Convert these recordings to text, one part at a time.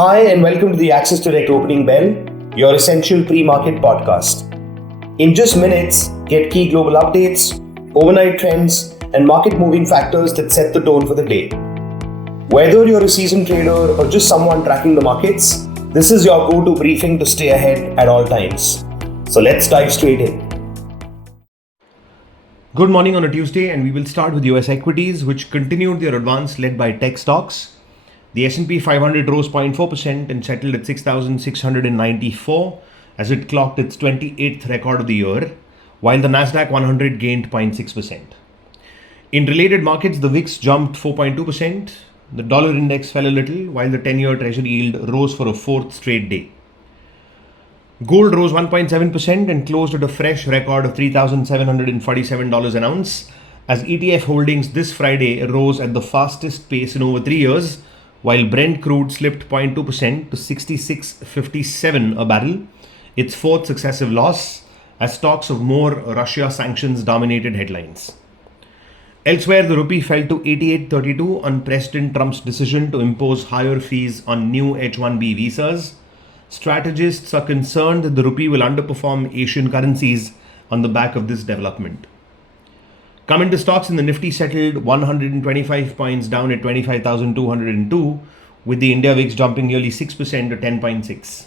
Hi, and welcome to the Access Direct Opening Bell, your essential pre-market podcast. In just minutes, get key global updates, overnight trends, and market-moving factors that set the tone for the day. Whether you're a seasoned trader or just someone tracking the markets, this is your go-to briefing to stay ahead at all times. So let's dive straight in. Good morning on a Tuesday, and we will start with US equities, which continued their advance led by tech stocks. The S&P 500 rose 0.4% and settled at 6,694 as it clocked its 28th record of the year, while the Nasdaq 100 gained 0.6%. In related markets, the VIX jumped 4.2%, the dollar index fell a little, while the 10-year treasury yield rose for a fourth straight day. Gold rose 1.7% and closed at a fresh record of $3,747 an ounce, as ETF holdings this Friday rose at the fastest pace in over 3 years, while Brent crude slipped 0.2% to $66.57 a barrel, its fourth successive loss, as talks of more Russia sanctions dominated headlines. Elsewhere, the rupee fell to 88.32 on President Trump's decision to impose higher fees on new H-1B visas. Strategists are concerned that the rupee will underperform Asian currencies on the back of this development. Coming to stocks, in the Nifty settled 125 points down at 25,202, with the India VIX jumping nearly 6% to 10.6.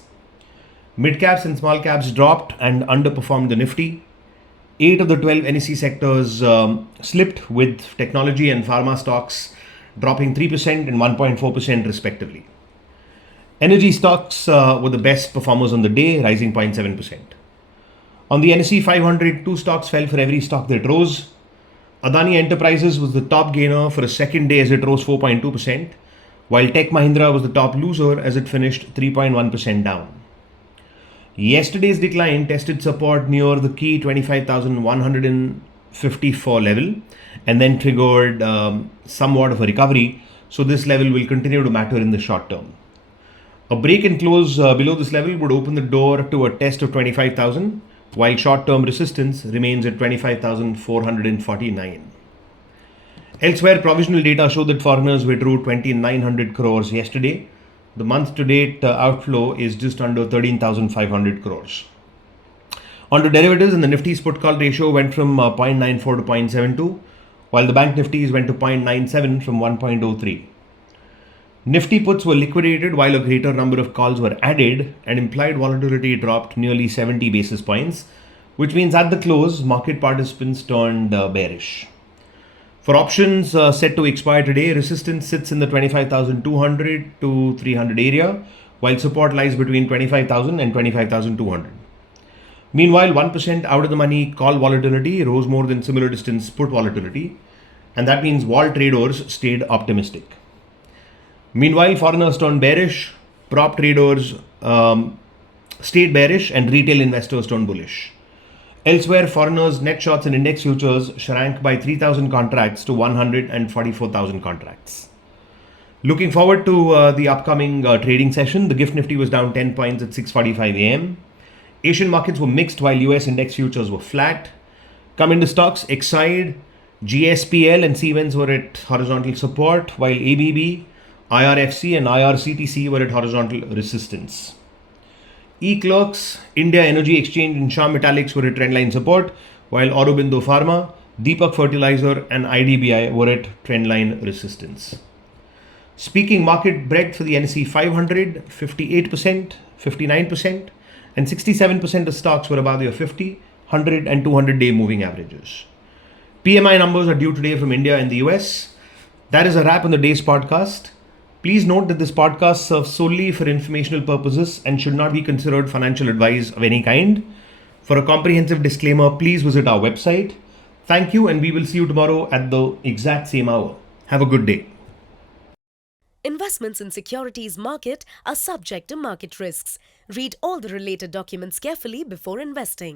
Mid-caps and small caps dropped and underperformed the Nifty. 8 of the 12 NSE sectors slipped, with technology and pharma stocks dropping 3% and 1.4% respectively. Energy stocks were the best performers on the day, rising 0.7%. On the NSE 500, 2 stocks fell for every stock that rose. Adani Enterprises was the top gainer for a second day as it rose 4.2%, while Tech Mahindra was the top loser as it finished 3.1% down. Yesterday's decline tested support near the key 25,154 level and then triggered somewhat of a recovery, so this level will continue to matter in the short term. A break and close below this level would open the door to a test of 25,000, while short-term resistance remains at 25,449. Elsewhere, provisional data show that foreigners withdrew 2,900 crores yesterday. The month-to-date outflow is just under 13,500 crores. On to derivatives, and the Nifty's put-call ratio went from 0.94 to 0.72, while the Bank Nifty's went to 0.97 from 1.03. Nifty puts were liquidated while a greater number of calls were added, and implied volatility dropped nearly 70 basis points, which means at the close, market participants turned bearish. For options set to expire today, resistance sits in the 25,200 to 300 area, while support lies between 25,000 and 25,200. Meanwhile, 1% out of the money call volatility rose more than similar distance put volatility, and that means vol traders stayed optimistic. Meanwhile, foreigners turned bearish, prop traders stayed bearish, and retail investors turned bullish. Elsewhere, foreigners' net shorts and index futures shrank by 3,000 contracts to 144,000 contracts. Looking forward to the upcoming trading session, the GIFT Nifty was down 10 points at 6:45 a.m. Asian markets were mixed while US index futures were flat. Coming to stocks, Exide, GSPL and Siemens were at horizontal support, while ABB, IRFC and IRCTC were at horizontal resistance. eClerx, India Energy Exchange and Shah Metallics were at trendline support, while Aurobindo Pharma, Deepak Fertilizer and IDBI were at trendline resistance. Speaking market breadth for the NSE 500, 58%, 59% and 67% of stocks were above their 50, 100 and 200-day moving averages. PMI numbers are due today from India and the US. That is a wrap on the day's podcast. Please note that this podcast serves solely for informational purposes and should not be considered financial advice of any kind. For a comprehensive disclaimer, please visit our website. Thank you, and we will see you tomorrow at the exact same hour. Have a good day. Investments in securities market are subject to market risks. Read all the related documents carefully before investing.